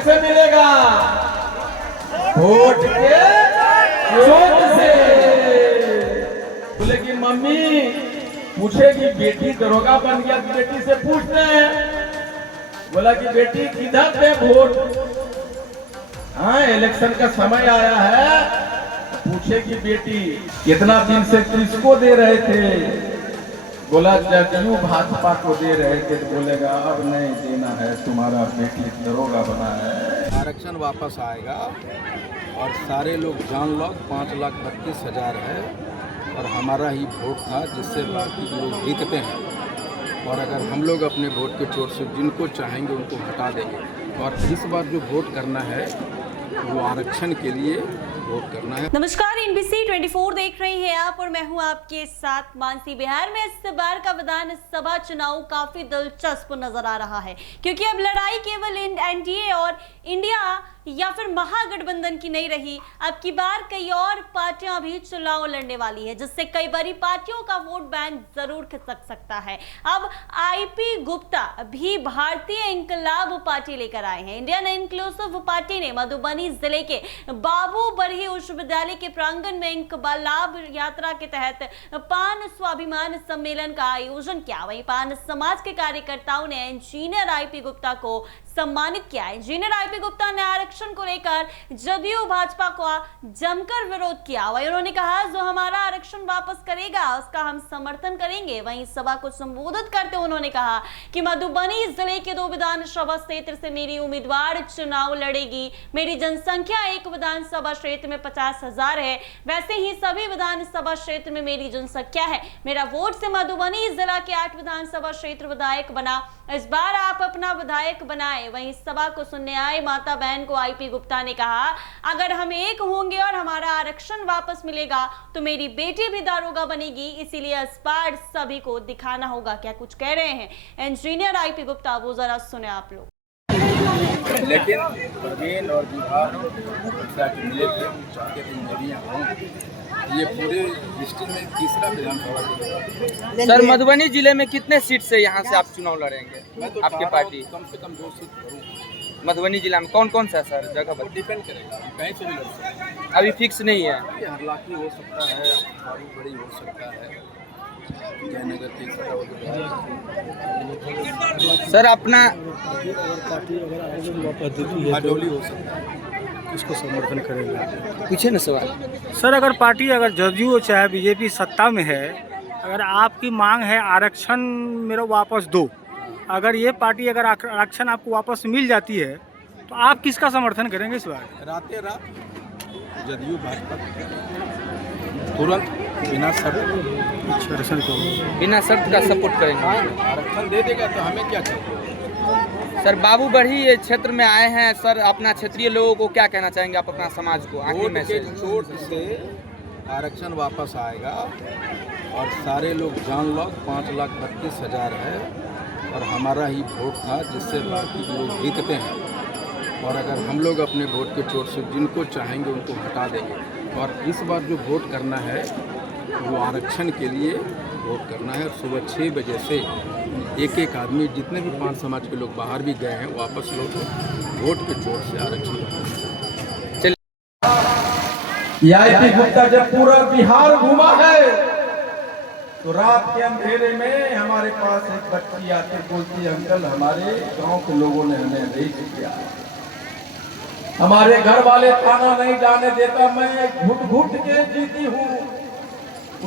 कैसे मिलेगा? वोट के चोट से। बोले कि मम्मी पूछेगी बेटी दरोगा बन गया, बेटी से पूछते हैं। बोला कि बेटी किधर पे वोट? हाँ, इलेक्शन का समय आया है। पूछेगी बेटी कितना दिन से किसको दे रहे थे? बोला जदयू भाजपा को दे रहे थे। तो बोलेगा अब नहीं देना है, तुम्हारा बेटी दरोगा बना है। आरक्षण वापस आएगा और सारे लोग जान लो 5,32,000 है और हमारा ही वोट था जिससे बाकी लोग जीतते हैं। और अगर हम लोग अपने वोट के चोट से जिनको चाहेंगे उनको हटा देंगे। और इस बार जो वोट करना है वो आरक्षण के लिए वोट करना है। नमस्कार, NBC 24 देख रही हैं आप और मैं हूं आपके साथ मानसी। बिहार में इस बार का विधानसभा चुनाव काफी दिलचस्प नजर आ रहा है क्योंकि अब लड़ाई केवल NDA और इंडिया या फिर महागठबंधन की नहीं रही। अब की बार कई और पार्टियां भी चुनाव लड़ने वाली है, जिससे कई बड़ी पार्टियों का वोट बैंक जरूर खिसक सकता है। अब IP गुप्ता भी भारतीय इंकलाब पार्टी लेकर आए हैं। इंडियन इंक्लूसिव पार्टी ने मधुबनी जिले के बाबू बरही उच्च विद्यालय के प्रांगण में इंकलाब यात्रा के तहत पान स्वाभिमान सम्मेलन का आयोजन किया। वहीं पान समाज के कार्यकर्ताओं ने इंजीनियर IP गुप्ता को सम्मानित किया। इंजीनियर IP गुप्ता ने आरक्षण को लेकर जदयू भाजपा का जमकर विरोध किया। वहीं उन्होंने कहा जो हमारा आरक्षण वापस करेगा उसका हम समर्थन करेंगे। वहीं सभा को संबोधित करते हुए उन्होंने कहा कि मधुबनी जिले के 2 विधानसभा क्षेत्र से मेरी उम्मीदवार चुनाव लड़ेगी। मेरी जनसंख्या एक विधानसभा क्षेत्र में 50,000 है, वैसे ही सभी विधानसभा क्षेत्र में मेरी जनसंख्या है। मेरा वोट से मधुबनी जिला के 8 विधानसभा क्षेत्र विधायक बना। इस बार आप अपना विधायक बनाए। वहीं सभा को सुनने आए माता बहन को IP गुप्ता ने कहा अगर हम एक होंगे और हमारा आरक्षण वापस मिलेगा तो मेरी बेटी भी दारोगा बनेगी, इसीलिए इस बार सभी को दिखाना होगा। क्या कुछ कह रहे हैं इंजीनियर IP गुप्ता, वो जरा सुने आप लोग। लेकिन प्रवीण और विभाग मिले थे, चाहते थे मेरी हूँ। ये पूरे डिस्ट्रिक्ट में तीसरा विधानसभा। सर, मधुबनी जिले में कितने सीट से यहाँ से आप चुनाव लड़ेंगे? मैं तो आपके पार्टी कम से कम 2 सीट करूँ। मधुबनी जिला में कौन कौन सा सर जगह पर? डिपेंड करेगा, कहीं से भी लड़ सकते हैं। अभी फिक्स नहीं है। हरलाखी हो सकता है, बाबू बड़ी हो सकता है, जयनगर की सर अपना हडोली हो सकता है, इसको समर्थन करेगा। पूछे ना सवाल। सर, अगर पार्टी अगर जदयू चाहे BJP सत्ता में है, अगर आपकी मांग है आरक्षण मेरा वापस दो, अगर ये पार्टी अगर आरक्षण आपको वापस मिल जाती है तो आप किसका समर्थन करेंगे इस बार? रातें रात जदयू भाजपा तुरंत बिना शर्त बिना शर्त का सपोर्ट करेंगे। आरक्षण दे देगा तो हमें क्या चाहिए। सर बाबू बरही ये क्षेत्र में आए हैं सर, अपना क्षेत्रीय लोगों को क्या कहना चाहेंगे आप अपना समाज को? आखिरी वोट के मैसेज। चोट से आरक्षण वापस आएगा और सारे लोग जान लो 5,32,000 है और हमारा ही वोट था जिससे बाकी लोग जीतते हैं। और अगर हम लोग अपने वोट के चोट से जिनको चाहेंगे उनको हटा देंगे। और इस बार जो वोट करना है वो आरक्षण के लिए वोट करना है। सुबह 6 बजे से एक आदमी, जितने भी 5 समाज के लोग बाहर भी गए हैं, वापस लोग वोट के चोट से आरक्षण। IP गुप्ता जब पूरा बिहार घूमा है तो रात के अंधेरे में हमारे पास एक बच्ची आके बोलती अंकल हमारे गांव के लोगों ने हमें रेप किया, हमारे घर वाले खाना नहीं जाने देता, मैं घुट घुट के जीती हूँ।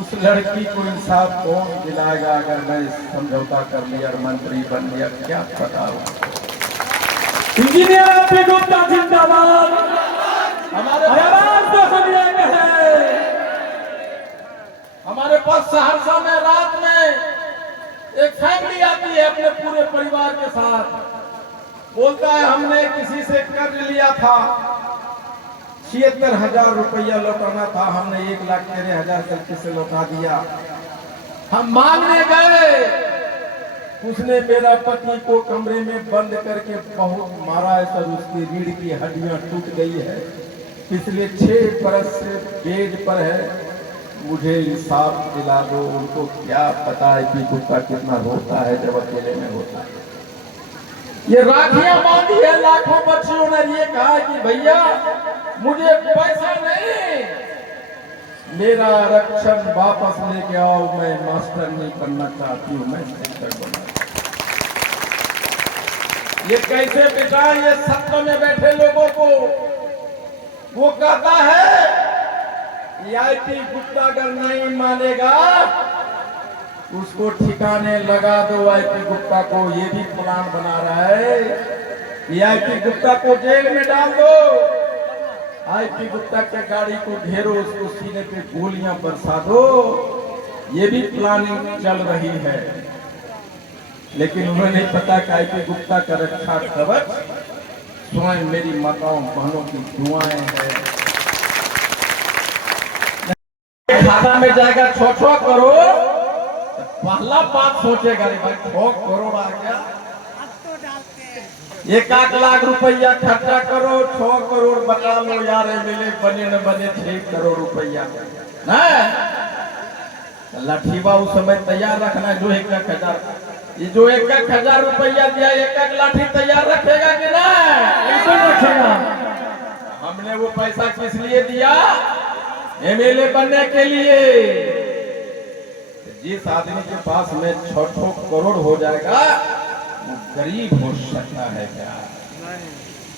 उस लड़की को इंसाफ कौन दिलाएगा? अगर मैं समझौता कर लिया और मंत्री बन गया, क्या पता। इंजीनियर IP गुप्ता जिंदाबाद। हमारे हमारे पास सहरसा में रात में एक फैमिली आती है अपने पूरे परिवार के साथ, बोलता है हमने किसी से कर्ज लिया था, 76,000 रुपया लौटाना था, हमने 1,13,000 गलती से लौटा दिया। हम मांगने गए, उसने मेरा पति को कमरे में बंद करके बहुत मारा है सर, उसकी रीढ़ की हड्डियां टूट गई है, पिछले 6 बरस से बेड पर है, मुझे इंसाफ दिला दो। उनको क्या पता है कि गुप्ता कितना रोता है जब अकेले में होता है। ये राखियां बांधी है लाखों बच्चियों ने ये कहा कि भैया मुझे पैसा नहीं, मेरा आरक्षण वापस लेके आओ, मैं मास्टर नहीं बनना चाहती हूँ, मैं शिक्षक बनना। ये कैसे बेटा, ये सत्ता में बैठे लोगों को वो कहता है आईटी गुप्ता अगर नहीं मानेगा उसको ठिकाने लगा दो। आईटी गुप्ता को ये भी प्लान बना रहा है, आईटी गुप्ता को जेल में डाल दो, आईटी गुप्ता के गाड़ी को घेरो, उसको सीने पे गोलियां बरसा दो, ये भी प्लानिंग चल रही है। लेकिन उन्हें नहीं पता कि आईटी गुप्ता का रक्षा कवच स्वयं मेरी माताओं बहनों की दुआएं हैं। खाता में जाएगा 6 करोड़, पहला बात सोचेगा रे भाई 6 करोड़ आ गया, 1 लाख रुपया खर्चा करो, 6 करोड़ बचा लो यार, मिले बने न बने 6 करोड़ रुपया ना। लाठीवा उस समय तैयार रखना, जो 1,000 ये जो 1,000 रुपया दिया 1 लाठी तैयार रखेगा कि ना? बिल्कुल रखेगा। हमने वो पैसा किस लिए दिया? एमएलए बनने के लिए। जिस आदमी के पास में 6 करोड़ हो जाएगा वो गरीब हो सकता है क्या?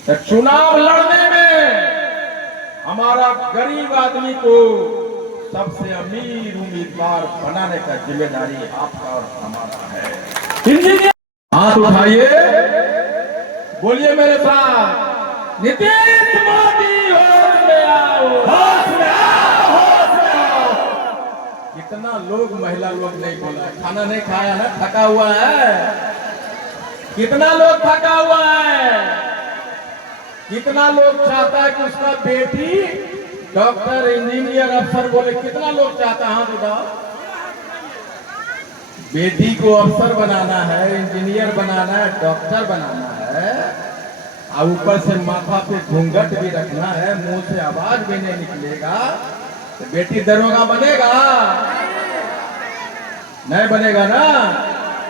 तो चुनाव लड़ने में हमारा गरीब आदमी को सबसे अमीर उम्मीदवार बनाने का जिम्मेदारी आपका और हमारा है। हाथ उठाइए, बोलिए मेरे साथ, नीतीश मोदी होश में आओ, होश में आओ, होश में आओ। कितना लोग, महिला लोग नहीं बोला, खाना नहीं खाया है, थका हुआ है। कितना लोग थका हुआ है? कितना लोग चाहता है कि उसका बेटी डॉक्टर, इंजीनियर, अफसर बोले? कितना लोग चाहता है? हाथ उठाओ। बेटी को अफसर बनाना है, इंजीनियर बनाना है, डॉक्टर बनाना है, और ऊपर से माथा पे घूंघट भी रखना है, मुंह से आवाज भी नहीं निकलेगा, तो बेटी दरोगा बनेगा? नहीं बनेगा ना।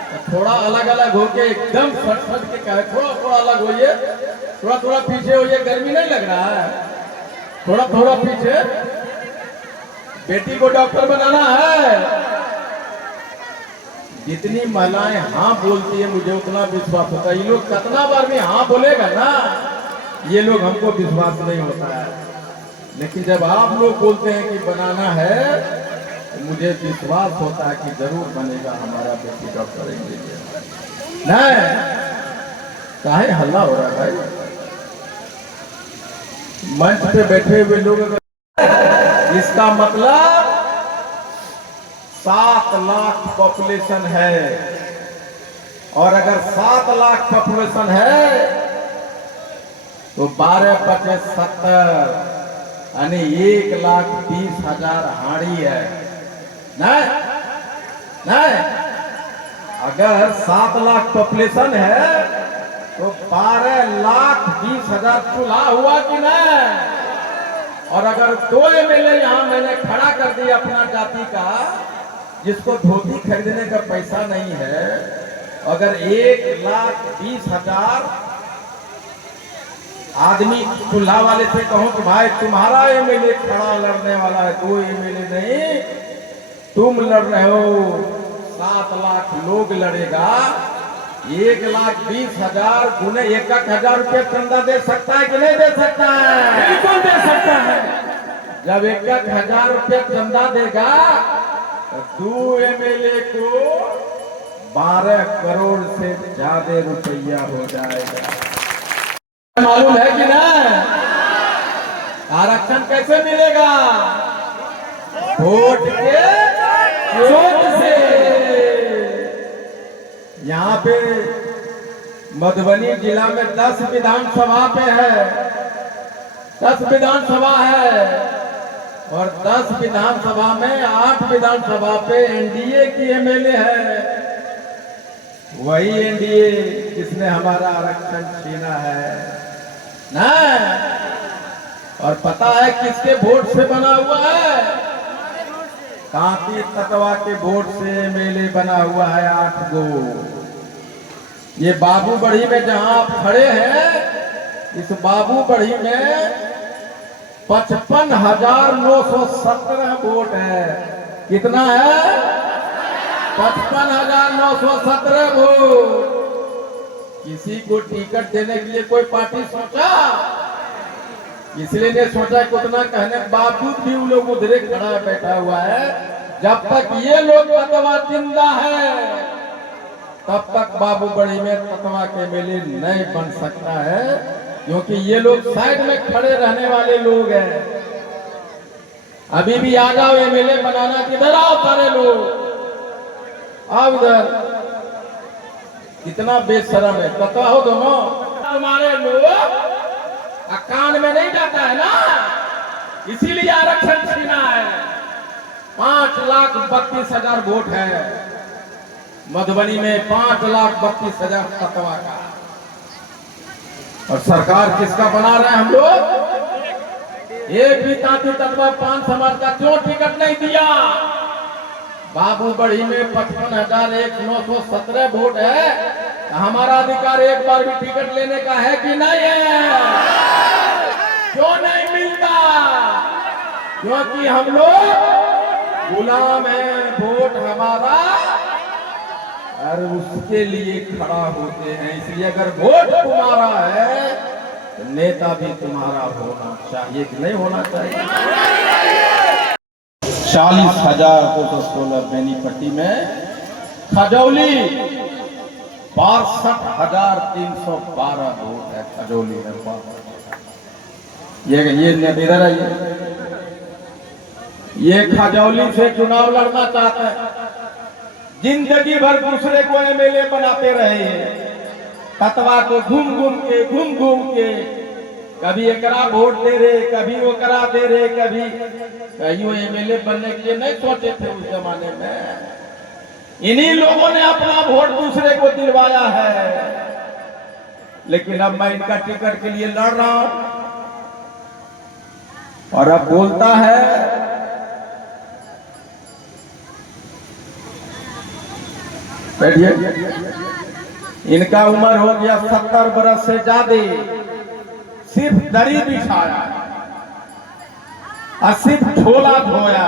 तो थोड़ा अलग अलग होके एकदम फट के कहे, थोड़ा थोड़ा अलग होइए, थोड़ा थोड़ा पीछे होइए, गर्मी नहीं लग रहा है? थोड़ा थोड़ा पीछे। बेटी को डॉक्टर बनाना है। जितनी महिलाएं हाँ बोलती है मुझे उतना विश्वास होता है। ये लोग कितना बार भी हाँ बोलेगा ना, ये लोग हमको विश्वास नहीं होता है। लेकिन जब आप लोग बोलते हैं कि बनाना है तो मुझे विश्वास होता है कि जरूर बनेगा हमारा बेटी डॉक्टर, इंजीनियर। नहीं काहे हल्ला हो रहा है भाई? मंच पे बैठे हुए लोग, इसका मतलब 7 लाख पॉपुलेशन है, और अगर 7 लाख पॉपुलेशन है तो 12×5=70, यानी 1,20,000 हाड़ी है। नहीं, अगर 7 लाख पॉपुलेशन है तो 12,20,000 चूल्हा हुआ कि नहीं? और अगर 2 एमएलए यहाँ मैंने खड़ा कर दिया अपना जाति का, जिसको धोती खरीदने का पैसा नहीं है, अगर 1,20,000 आदमी चूल्हा वाले से कहूं कि भाई तुम्हारा एमएलए खड़ा लड़ने वाला है, 2 एमएलए नहीं तुम लड़ रहे हो, 7 लाख लोग लड़ेगा, 1,20,000 गुने 1,000 रुपये चंदा दे सकता है कि नहीं दे सकता है? बिल्कुल दे सकता है। जब 1,000 रुपये चंदा देगा तो 2 एमएलए को 12 करोड़ से ज्यादा रुपया हो जाएगा। मालूम है कि ना? आरक्षण कैसे मिलेगा? वोट के चोट से। यहाँ पे मधुबनी जिला में 10 विधानसभा पे है, 10 विधानसभा है, और 10 विधानसभा में 8 विधानसभा पे एनडीए की एमएलए है। वही एनडीए जिसने हमारा आरक्षण छीना है ना। और पता है किसके वोट से बना हुआ है? कांति तत्वा के वोट से एमएलए बना हुआ है 8 गो। ये बाबू बढ़ी में जहां आप खड़े हैं, इस बाबू बढ़ी में 55,917 वोट है। कितना है? 55,917 वोट। किसी को टिकट देने के लिए कोई पार्टी सोचा, इसलिए ने सोचा कि उतना कहने के बावजूद भी वो लोग उधरे खड़ा बैठा हुआ है। जब तक ये लोग तत्वा जिंदा है तब तक बाबू बड़ी में तत्वा के मेले नहीं बन सकता है, क्योंकि ये लोग साइड में खड़े रहने वाले लोग हैं। अभी भी आ जाओ एमएलए बनाना, किधर आओ सारे लोग, आओ इधर। कितना बेशरम है, तत्वा हो दोनों। तुम्हारे लोग कान में नहीं जाता है ना, इसीलिए आरक्षण छीना है। 5,32,000 वोट है मधुबनी में, 5,32,000 तत्वा का। और सरकार किसका बना रहे हैं हम लोग? एक भी तांती तत्वा 5 समाज का क्यों टिकट नहीं दिया? बाबू बढ़ी में 55,917 वोट है। हमारा अधिकार एक बार भी टिकट लेने का है कि नहीं है? क्यों नहीं मिलता? क्योंकि हम लोग गुलाम हैं। वोट हमारा और उसके लिए खड़ा होते हैं। इसलिए अगर वोट तुम्हारा है तो नेता भी तुम्हारा होना चाहिए कि नहीं होना चाहिए? 40,216 बेनीपट्टी में, खजौली 62,312 वोट है खजौली में। ये इधर है, ये खजौली से चुनाव लड़ना चाहते हैं। जिंदगी भर दूसरे को एमएलए बनाते रहे हैं, तत्वा को घूम घूम के कभी एकरा वोट दे रहे, कभी वो करा दे रहे, कभी कहीं एमएलए बनने के लिए नहीं सोचे थे उस जमाने में। इन्हीं लोगों ने अपना वोट दूसरे को दिलवाया है। लेकिन अब मैं इनका टिकट के लिए लड़ रहा हूं और अब बोलता है बैठिए, इनका उम्र हो गया 70 बरस से ज्यादा, सिर्फ दरी बिछाया और सिर्फ झोला धोया।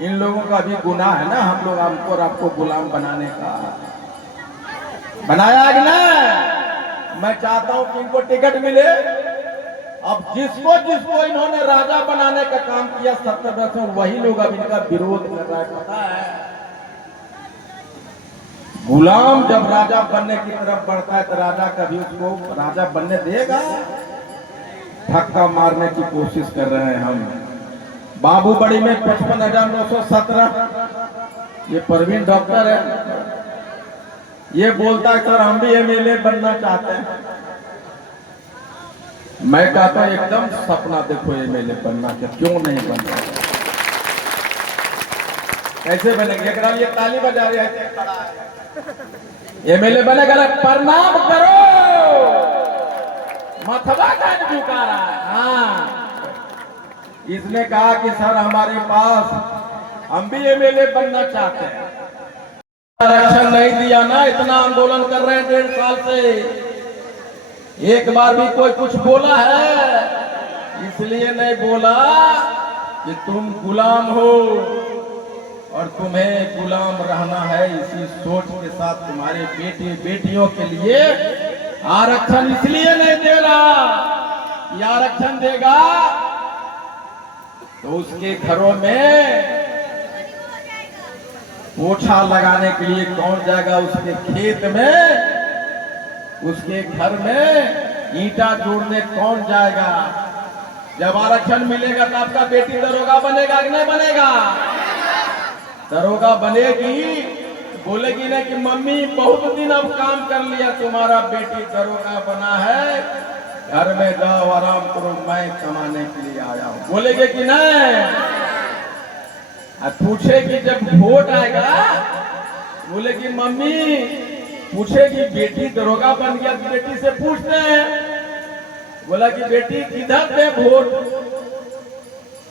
इन लोगों का भी गुनाह है ना, हम लोग हमको और आपको गुलाम बनाने का बनाया कि ना। मैं चाहता हूं कि इनको टिकट मिले। अब जिसको इन्होंने राजा बनाने का काम किया 70 वर्ष में, वही लोग अब इनका विरोध कर रहा है। पता है, गुलाम जब राजा बनने की तरफ बढ़ता है तो राजा कभी उसको राजा बनने देगा? धक्का मारने की कोशिश कर रहे हैं हम। बाबू बड़ी में 55,917, ये परवीन डॉक्टर है, ये बोलता है सर हम भी एमएलए बनना चाहते हैं। मैं कहता हूं एकदम सपना देखो एमएलए बनना, क्यों नहीं बनता? कैसे बनेंगे? एक ये ताली बजा रहे हैं, एमएलए बनेगा ना, प्रणाम करो, मथवा का झुका रहा है। हाँ, इसने कहा कि सर हमारे पास, हम भी एमएलए बनना चाहते हैं। आरक्षण नहीं दिया ना, इतना आंदोलन कर रहे हैं 1.5 साल से, एक बार भी कोई कुछ बोला है? इसलिए नहीं बोला कि तुम गुलाम हो और तुम्हें गुलाम रहना है। इसी सोच के साथ तुम्हारे बेटे बेटियों के लिए आरक्षण इसलिए नहीं दे रहा। ये आरक्षण देगा तो उसके घरों में पोछा लगाने के लिए कौन जाएगा? उसके खेत में, उसके घर में ईंटा जोड़ने कौन जाएगा? जब आरक्षण मिलेगा तो आपका बेटी दरोगा बनेगा कि नहीं बनेगा? दरोगा बनेगी, बोलेगी ना कि मम्मी बहुत दिन अब काम कर लिया, तुम्हारा बेटी दरोगा बना है, घर में जाओ आराम करो, मैं कमाने के लिए आया हूं। बोलेगे कि नहीं? पूछेगी जब वोट आएगा, बोलेगी मम्मी, पूछेगी बेटी दरोगा बन गया, बेटी से पूछते हैं, बोला कि बेटी किधर दे वोट?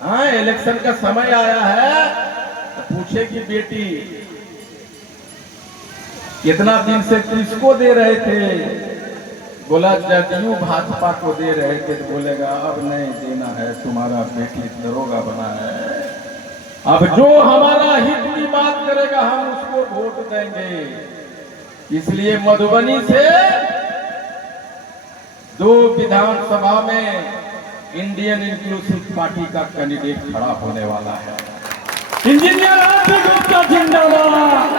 हाँ, इलेक्शन का समय आया है, पूछेगी बेटी कितना दिन से किसको दे रहे थे? बोला जदयू भाजपा को दे रहे थे, तो बोलेगा अब नहीं देना है, तुम्हारा बेटी दरोगा बना है। अब जो हमारा हित की बात करेगा हम उसको वोट देंगे। इसलिए मधुबनी से 2 विधानसभा में इंडियन इंक्लूसिव पार्टी का कैंडिडेट खड़ा होने वाला है। इंजीनियर आरपी गुप्ता जिंदाबाद,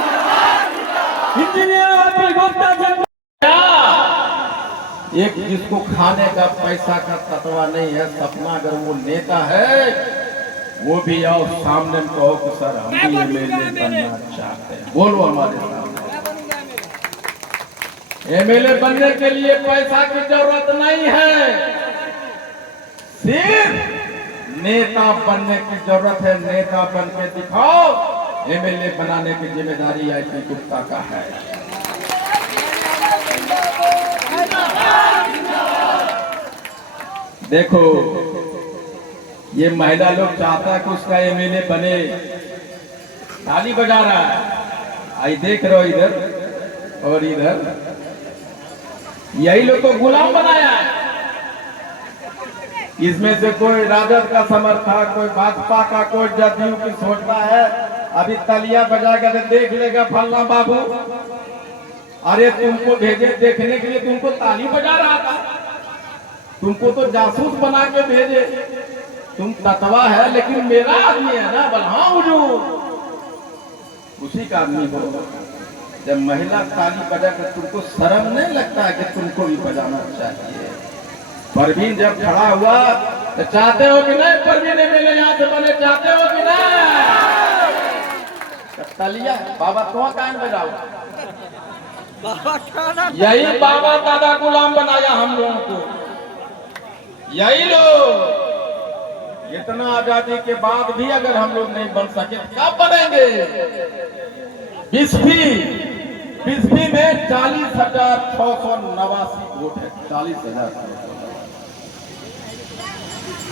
इंजीनियर आरपी गुप्ता जिंदाबाद। एक जिसको खाने का पैसा का तत्वा नहीं है, सपना अगर वो नेता है वो भी आओ सामने में कहो कि सर हम भी एमएलए बनना चाहते हैं, बोलो हमारे सामने। एमएलए बनने के लिए पैसा की जरूरत नहीं है, सिर्फ नेता बनने की जरूरत है। नेता बन के दिखाओ, एमएलए बनाने की जिम्मेदारी आईपी गुप्ता का है। देखो ये महिला लोग चाहता है कि उसका एमएलए बने, ताली बजा रहा है। आई देख रहे हो इधर और इधर, यही लोग को गुलाम बनाया है। इसमें से कोई राजद का समर्थक, कोई भाजपा का, कोई जदयू की सोचता है अभी तालियां बजाकर देख लेगा फलना बाबू। अरे तुमको भेजे देखने के लिए, तुमको ताली बजा रहा था, तुमको तो जासूस बना के भेजे। तुम ततवा है लेकिन मेरा आदमी है ना, बलहा हुजूर उसी का आदमी हो। जब महिला ताली बजा कर तुमको शर्म नहीं लगता है कि तुमको भी बजाना चाहिए? परवीन जब खड़ा हुआ तो चाहते हो कि नहीं परवीन एमएलए यहाँ से बने, चाहते हो कि नहीं? तलिया बाबा तो कान बजाओ, यही बाबा दादा गुलाम बनाया हम लोगों को। यही लोग इतना आजादी के बाद भी अगर हम लोग नहीं बन सके कब बनेंगे? बिस्फी में 40,689 वोट है, 40,000।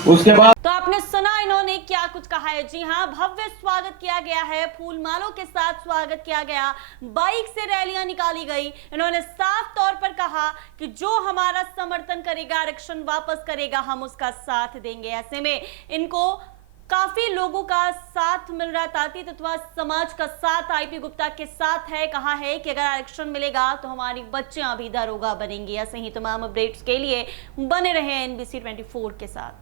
उसके बाद तो आपने सुना इन्होंने क्या कुछ कहा है। जी हाँ, भव्य स्वागत किया गया है, फूल मालों के साथ स्वागत किया गया, बाइक से रैलियां निकाली गई। इन्होंने साफ तौर पर कहा कि जो हमारा समर्थन करेगा, आरक्षण वापस करेगा, हम उसका साथ देंगे। ऐसे में इनको काफी लोगों का साथ मिल रहा, ताती तत्वा समाज का साथ आईपी गुप्ता के साथ है। कहा है कि अगर आरक्षण मिलेगा तो हमारी बच्चियां भी दरोगा बनेंगी। ऐसे ही तमाम अपडेट्स के लिए बने रहे NBC 24 के साथ।